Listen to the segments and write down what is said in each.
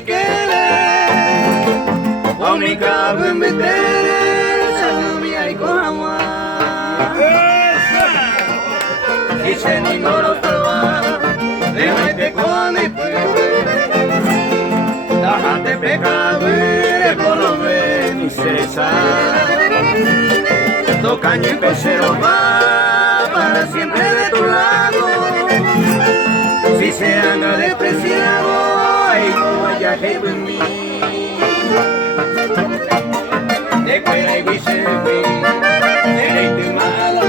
kele Omika bumbitere Sanami aiko hama Ise ni ngorotawa Remete kone Dejate pecadere Colombe ni cereza Tocaño y cosero va Para siempre de tu lado Si se anda despreciado Ay, no vaya a mí Te cuela y guisepi Eres malo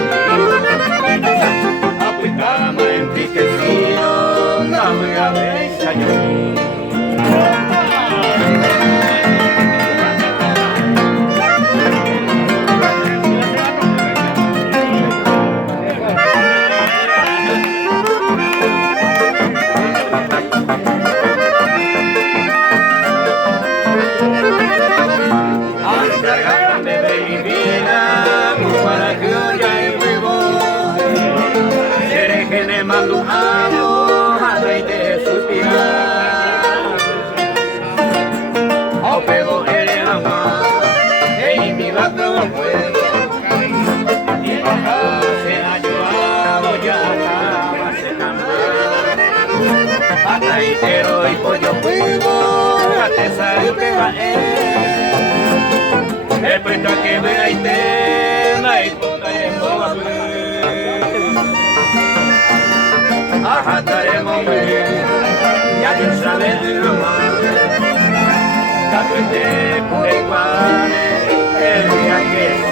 Aplicama enriquecido No me hables a yo Pero y pollo fuego, hasta sabe pega después de que vea y te la y puta en boba ajá estaremos ya que sabes de lo malo capete por el cual el día que